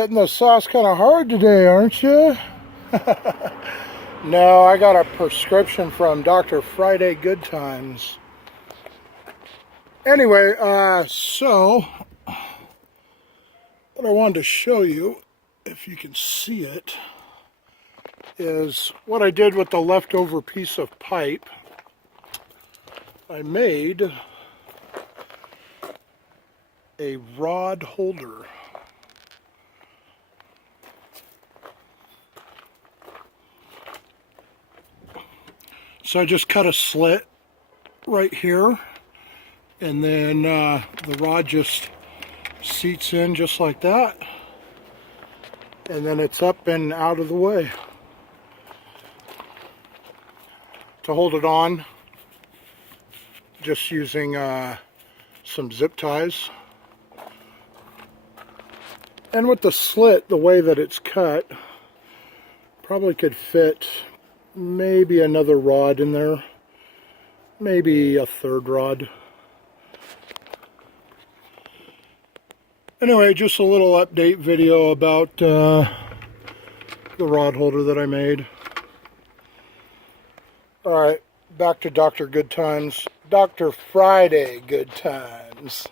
Hitting the sauce kind of hard today, aren't you? No, I got a prescription from Dr. Friday Good Times. Anyway, so what I wanted to show you, if you can see it, is what I did with the leftover piece of pipe. I made a rod holder. So I just cut a slit right here, and then the rod just seats in just like that, and then it's up and out of the way. To hold it on, just using some zip ties. And with the slit, the way that it's cut, probably could fit maybe another rod in there, maybe a third rod. Anyway, just a little update video about the rod holder that I made. Alright, back to Dr. Good Times. Dr. Friday Good Times.